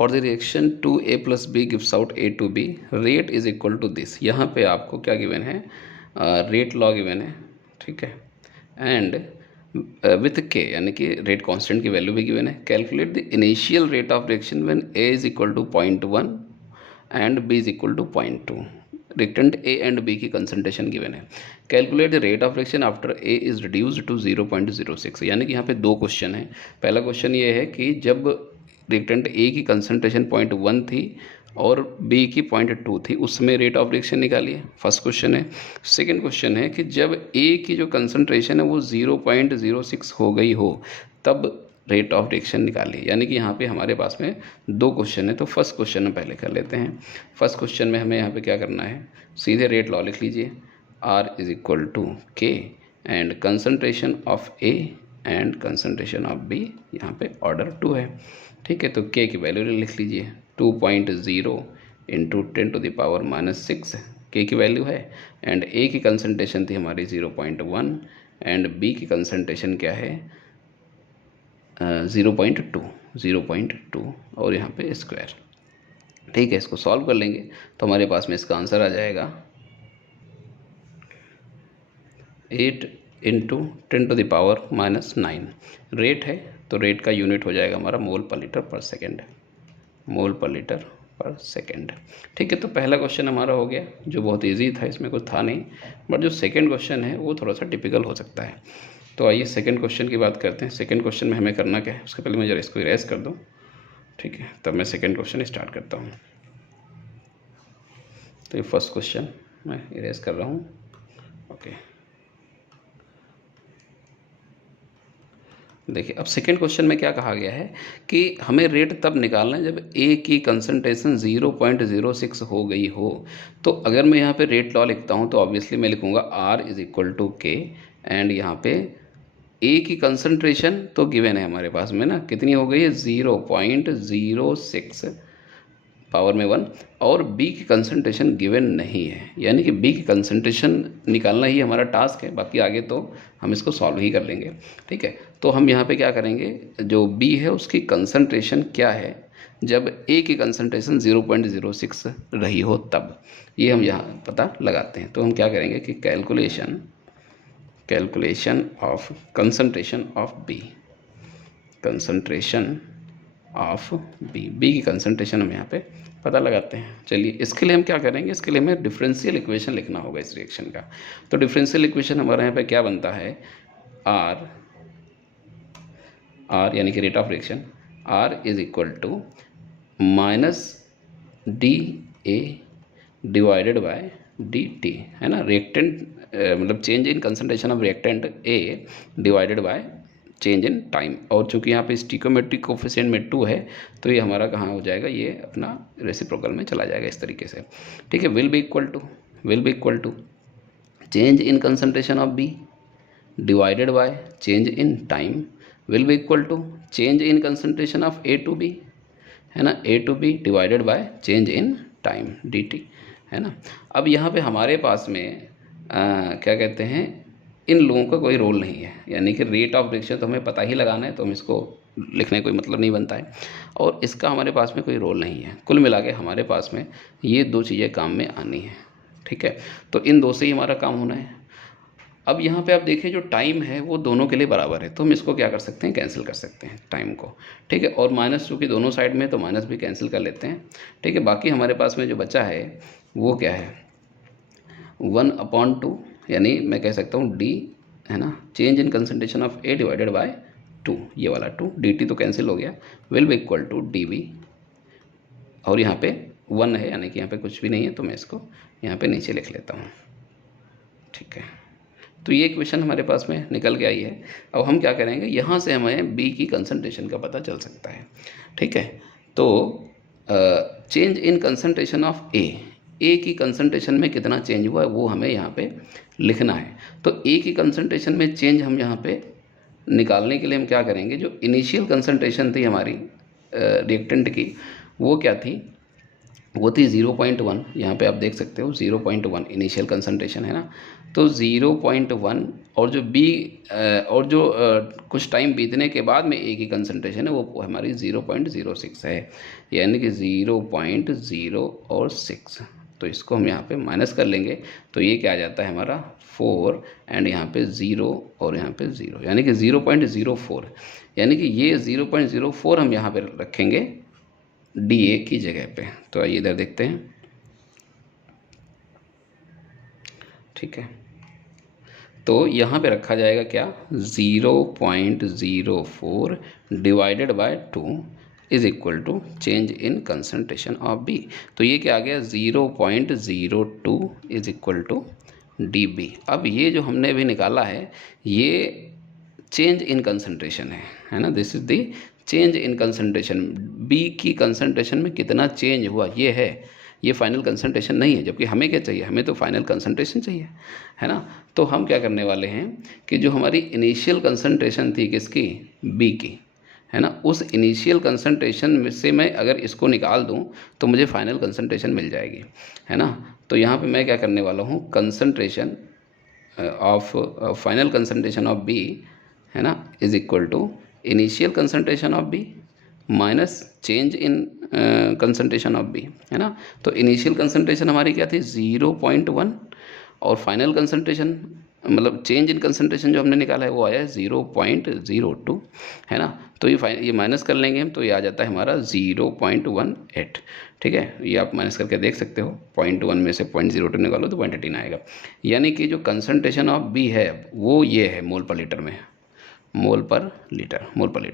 For the reaction 2A + B gives out A to B, rate is equal to this. यहाँ पे आपको क्या given है, rate law given है, ठीक है, एंड विथ के यानी कि रेट कांस्टेंट की वैल्यू भी गिवन है। Calculate the initial rate of reaction when A is equal to 0.1 and B is equal to 0.2। Reactant A and B की कंसंट्रेशन गिवन है। Calculate the rate of reaction after A is reduced to 0.06। यानी कि यहाँ पे दो question है। पहला question ये है कि जब रिएक्टेंट A की कंसंट्रेशन 0.1 थी और B की 0.2 थी, उसमें रेट ऑफ रिएक्शन निकालिए, फर्स्ट क्वेश्चन है। सेकंड क्वेश्चन है कि जब A की जो कंसंट्रेशन है वो 0.06 हो गई हो तब रेट ऑफ रिएक्शन निकालिए। यानी कि यहाँ पे हमारे पास में दो क्वेश्चन है, तो फर्स्ट क्वेश्चन हम पहले कर लेते हैं। फर्स्ट क्वेश्चन में हमें यहाँ पे क्या करना है, सीधे रेट लॉ लिख लीजिए, R इज इक्वल टू के and concentration of A and concentration of B, यहाँ पे ऑर्डर 2 है, ठीक है। तो K की वैल्यू लिख लीजिए 2.0 इंटू 10⁻⁻6 K की वैल्यू है, एंड A की कंसंट्रेशन थी हमारी 0.1 एंड B की कंसंट्रेशन क्या है 0.2 और यहाँ पे स्क्वायर, ठीक है। इसको सॉल्व कर लेंगे तो हमारे पास में इसका आंसर आ जाएगा 8 इंटू 10⁻⁻9। रेट है तो रेट का यूनिट हो जाएगा हमारा मोल पर लीटर पर सेकेंड, मोल पर लीटर पर सेकेंड, ठीक है। तो पहला क्वेश्चन हमारा हो गया जो बहुत इजी था, इसमें कुछ था नहीं, बट जो सेकंड क्वेश्चन है वो थोड़ा सा टिपिकल हो सकता है। तो आइए सेकंड क्वेश्चन की बात करते हैं। सेकंड क्वेश्चन में हमें करना क्या है, उसके पहले मैं जरा इसको इरेज कर दूं, ठीक है, तब मैं सेकंड क्वेश्चन स्टार्ट करता हूं। तो ये फर्स्ट क्वेश्चन मैं इरेज कर रहा हूं, ओके। देखिए अब सेकेंड क्वेश्चन में क्या कहा गया है कि हमें रेट तब निकालना है जब A की कंसंट्रेशन 0.06 हो गई हो। तो अगर मैं यहाँ पे रेट लॉ लिखता हूँ तो ऑब्वियसली मैं लिखूँगा R इज इक्वल टू के, एंड यहाँ पे A की कंसंट्रेशन तो गिवन है हमारे पास में ना, कितनी हो गई है 0.06 पावर में 1, और B की कंसंट्रेशन गिवन नहीं है। यानी कि B की कंसंट्रेशन निकालना ही हमारा टास्क है, बाकी आगे तो हम इसको सॉल्व ही कर लेंगे, ठीक है। तो हम यहाँ पे क्या करेंगे, जो B है उसकी कंसंट्रेशन क्या है जब A की कंसंट्रेशन 0.06 रही हो तब, ये हम यहाँ पता लगाते हैं। तो हम क्या करेंगे कि calculation of concentration of B, concentration of B की कंसंट्रेशन हम यहाँ पे पता लगाते हैं। चलिए इसके लिए हम क्या करेंगे, इसके लिए हमें डिफरेंशियल इक्वेशन लिखना होगा इस रिएक्शन का। तो डिफरेंशियल इक्वेशन हमारे यहाँ पे क्या बनता है, R यानी कि rate of reaction R is equal to -dA divided by dt, है ना। रिएक्टेंट मतलब change in concentration of reactant A divided by change in time, और चूंकि यहाँ पे स्टिकोमेट्रिक कोफिशिएंट में 2 है तो ये हमारा कहाँ हो जाएगा, ये अपना रेसिप्रोकल में चला जाएगा इस तरीके से, ठीक है। Will be equal to change in concentration of B divided by change in time, will be equal to change in concentration of A to B, है ना, A to B divided by change in time dt, है ना। अब यहाँ पे हमारे पास में क्या कहते हैं, इन लोगों का कोई रोल नहीं है, यानी कि रेट ऑफ रिएक्शन तो हमें पता ही लगाना है, तो हम इसको लिखने कोई मतलब नहीं बनता है, और इसका हमारे पास में कोई रोल नहीं है। कुल मिला के हमारे पास में ये दो चीज़ें काम में आनी है, ठीक है। तो इन दो से ही हमारा काम होना है। अब यहाँ पे आप देखिए जो टाइम है वो दोनों के लिए बराबर है, तो हम इसको क्या कर सकते हैं, कैंसिल कर सकते हैं टाइम को, ठीक है। और माइनस चूँकि दोनों साइड में तो माइनस भी कैंसिल कर लेते हैं, ठीक है। बाकी हमारे पास में जो बचा है वो क्या है 1/2, यानी मैं कह सकता हूँ D, है ना, change in concentration of A divided by 2, ये वाला 2 dt तो कैंसिल हो गया, will be equal to dV, और यहाँ पे 1 है यानी कि यहाँ पे कुछ भी नहीं है, तो मैं इसको यहाँ पे नीचे लिख लेता हूँ, ठीक है। तो ये इक्वेशन हमारे पास में निकल के आई है। अब हम क्या करेंगे, यहाँ से हमें B की कंसंट्रेशन का पता चल सकता है, ठीक है। तो change in concentration of A की कंसंट्रेशन में कितना चेंज हुआ है वो हमें यहाँ पे लिखना है। तो A की कंसंट्रेशन में चेंज हम यहाँ पे निकालने के लिए हम क्या करेंगे, जो इनिशियल कंसंट्रेशन थी हमारी रिएक्टेंट की वो क्या थी वो थी 0.1, यहाँ पे आप देख सकते हो 0.1 इनिशियल कंसंट्रेशन है ना। तो 0.1 और जो बी और जो कुछ टाइम बीतने के बाद में ए की कंसंट्रेशन है वो हमारी 0.06 है, यानी कि 0.0 और 6। तो इसको हम यहाँ पे माइनस कर लेंगे तो ये क्या आ जाता है हमारा 4 एंड यहाँ पे 0 और यहाँ पे 0, यानी कि 0.04, यानी कि ये 0.04 हम यहाँ पे रखेंगे डी ए की जगह पे। तो आइए इधर देखते हैं, ठीक है। तो यहाँ पे रखा जाएगा क्या 0.04 divided by 2 is equal to change in concentration of B. तो ये क्या आ गया 0.02 is equal to D B. अब ये जो हमने अभी निकाला है ये चेंज इन कंसंट्रेशन है ना। This is the change in concentration, B की कंसंट्रेशन में कितना चेंज हुआ ये है, ये फाइनल कंसंट्रेशन नहीं है। जबकि हमें क्या चाहिए, हमें तो फाइनल कंसंट्रेशन चाहिए, है ना। तो हम क्या करने वाले हैं कि जो हमारी इनिशियल कंसंट्रेशन थी किसकी, बी की, है ना, उस इनिशियल कंसंट्रेशन में से मैं अगर इसको निकाल दूं तो मुझे फाइनल कंसंट्रेशन मिल जाएगी, है ना। तो यहाँ पे मैं क्या करने वाला हूँ, concentration of final concentration of B, है ना, is equal to initial concentration of B minus change in concentration of B, है ना। तो इनिशियल कंसंट्रेशन हमारी क्या थी 0.1 और फाइनल कंसंट्रेशन मतलब चेंज इन कंसंट्रेशन जो हमने निकाला है वो आया है 0.02, है ना। तो ये माइनस कर लेंगे हम तो ये आ जाता है हमारा 0.18, ठीक है। ये आप माइनस करके देख सकते हो, 0.1 में से 0.02 निकालो तो 0.18 आएगा। यानी कि जो कंसंट्रेशन ऑफ बी है वो ये है मोल पर लीटर में, मोल पर लीटर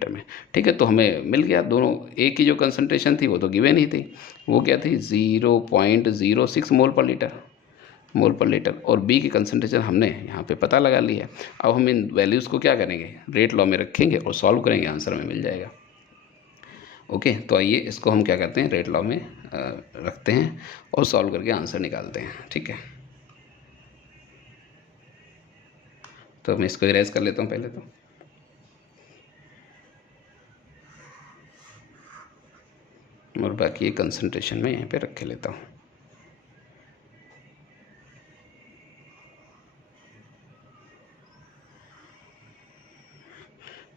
में, ठीक है। तो हमें मिल गया दोनों, ए की जो कंसंट्रेशन थी वो तो गिवन ही थी, वो क्या थी 0.06 मोल पर लीटर और बी की कंसंट्रेशन हमने यहाँ पे पता लगा ली है। अब हम इन वैल्यूज़ को क्या करेंगे, रेट लॉ में रखेंगे और सॉल्व करेंगे, आंसर में मिल जाएगा। ओके, तो आइए इसको हम क्या करते हैं, रेट लॉ में रखते हैं और सॉल्व करके आंसर निकालते हैं, ठीक है। तो मैं इसको इरेज कर लेता हूँ पहले तो। और बाकी ये कंसंट्रेशन में यहाँ पे रख के लेता हूँ।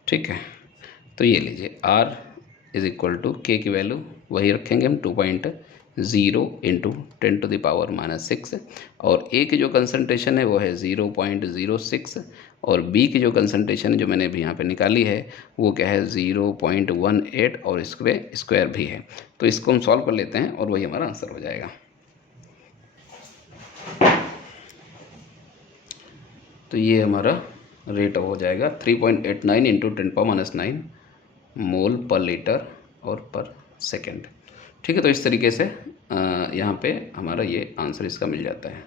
ठीक है, तो ये लीजिए R इज इक्वल टू के की वैल्यू वही रखेंगे हम 2.0 इंटू 10⁻⁻6 और ए की जो कंसंट्रेशन है वो है 0.06 और बी की जो कंसंट्रेशन जो मैंने अभी यहाँ पे निकाली है वो क्या है 0.18 और इसके स्क्वायर भी है। तो इसको हम सॉल्व कर लेते हैं और वही हमारा आंसर हो जाएगा। तो ये हमारा रेट हो जाएगा 3.89 इंटू 10⁻⁹ मोल पर लीटर और पर सेकेंड, ठीक है। तो इस तरीके से यहाँ पे हमारा ये आंसर इसका मिल जाता है।